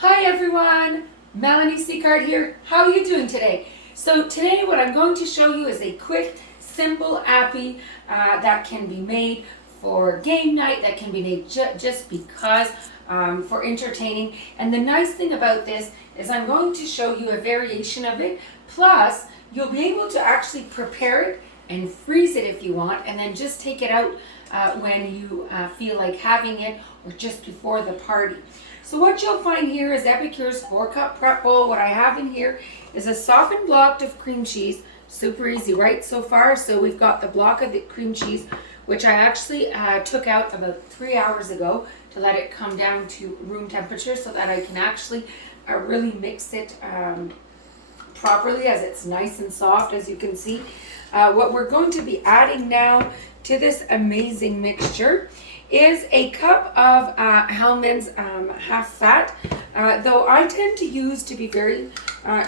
Hi everyone, Melanie Seacard here. How are you doing today? So today what I'm going to show you is a quick, simple appy that can be made for game night, that can be made just because for entertaining. And the nice thing about this is I'm going to show you a variation of it, plus you'll be able to actually prepare it and freeze it if you want, and then just take it out when you feel like having it or just before the party. So what you'll find here is Epicure's 4-cup prep bowl. What I have in here is a softened block of cream cheese. Super easy, right, so far? So we've got the block of the cream cheese, which I actually took out about 3 hours ago to let it come down to room temperature so that I can actually really mix it properly as it's nice and soft, as you can see. What we're going to be adding now to this amazing mixture is a cup of Hellmann's half fat. Though I tend to use, to be very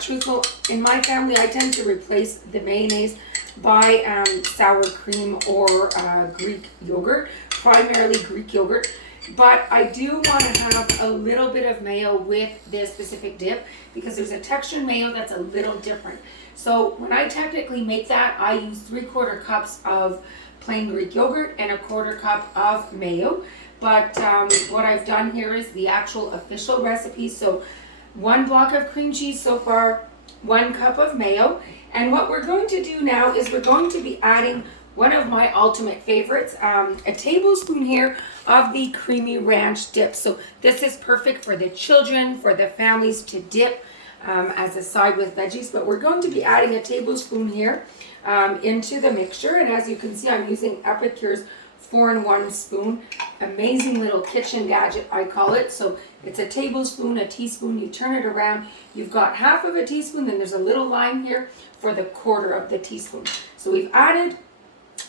truthful, in my family I tend to replace the mayonnaise by sour cream or Greek yogurt, primarily Greek yogurt. But I do want to have a little bit of mayo with this specific dip because there's a textured mayo that's a little different. So when I technically make that, I use 3/4 cups of plain Greek yogurt and 1/4 cup of mayo. But what I've done here is the actual official recipe. So 1 block of cream cheese so far, 1 cup of mayo. And what we're going to do now is we're going to be adding one of my ultimate favorites, a tablespoon here of the creamy ranch dip. So this is perfect for the children, for the families to dip as a side with veggies. But we're going to be adding a tablespoon here into the mixture. And as you can see, I'm using Epicure's 4-in-1 spoon. Amazing little kitchen gadget, I call it. So it's a tablespoon, a teaspoon. You turn it around. You've got half of a teaspoon. Then there's a little line here for the 1/4 of the teaspoon. So we've added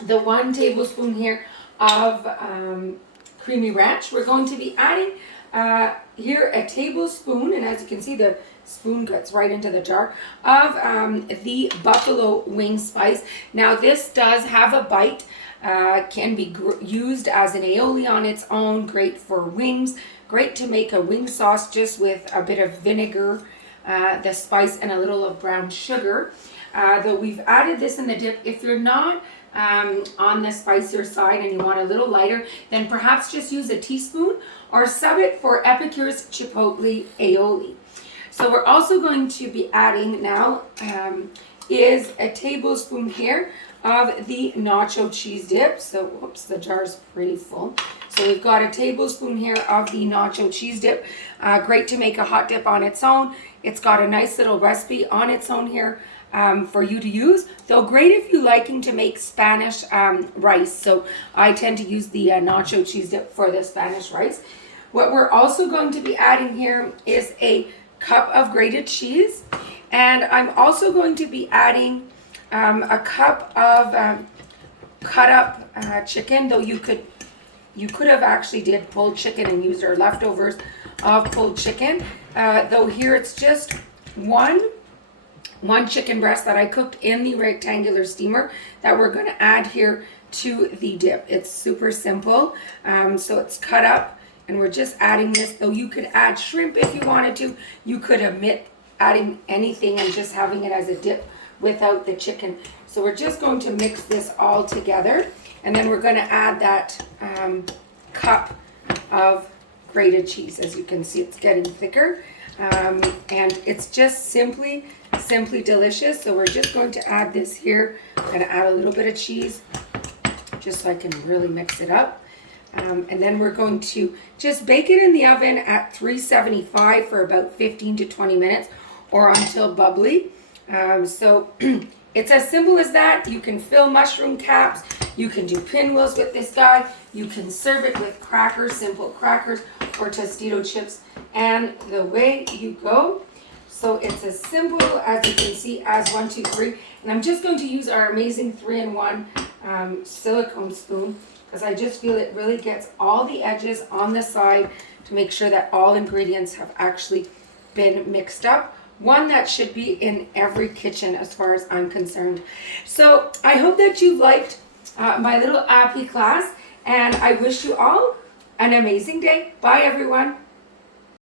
the 1 tablespoon here of creamy ranch. We're going to be adding here a tablespoon, and as you can see, the spoon gets right into the jar, of the buffalo wing spice. Now this does have a bite, can be used as an aioli on its own, great for wings, great to make a wing sauce just with a bit of vinegar, the spice, and a little of brown sugar. Though we've added this in the dip, if you're not on the spicier side and you want a little lighter, then perhaps just use a teaspoon or sub it for Epicure's chipotle aioli. So we're also going to be adding now is a tablespoon here of the nacho cheese dip. So whoops, the jar's pretty full. So we've got a tablespoon here of the nacho cheese dip. Great to make a hot dip on its own. It's got a nice little recipe on its own here for you to use, though great if you're liking to make Spanish rice. So I tend to use the nacho cheese dip for the Spanish rice. What we're also going to be adding here is a cup of grated cheese, and I'm also going to be adding a cup of cut up chicken, though you could have actually did pulled chicken and used our leftovers of pulled chicken, though here it's just one chicken breast that I cooked in the rectangular steamer that we're going to add here to the dip. It's super simple. So it's cut up and we're just adding this, though you could add shrimp if you wanted to. You could omit adding anything and just having it as a dip without the chicken. So we're just going to mix this all together, and then we're going to add that cup of grated cheese. As you can see, it's getting thicker, and it's just simply delicious. So we're just going to add this here. I'm going to add a little bit of cheese just so I can really mix it up. And then we're going to just bake it in the oven at 375 for about 15 to 20 minutes or until bubbly. So it's as simple as that. You can fill mushroom caps. You can do pinwheels with this guy. You can serve it with crackers, simple crackers or Tostito chips, and the way you go. So it's as simple as you can see as 1, 2, 3. And I'm just going to use our amazing 3-in-1 silicone spoon, because I just feel it really gets all the edges on the side to make sure that all ingredients have actually been mixed up. One that should be in every kitchen as far as I'm concerned. So I hope that you liked my little appy class, and I wish you all an amazing day. Bye everyone.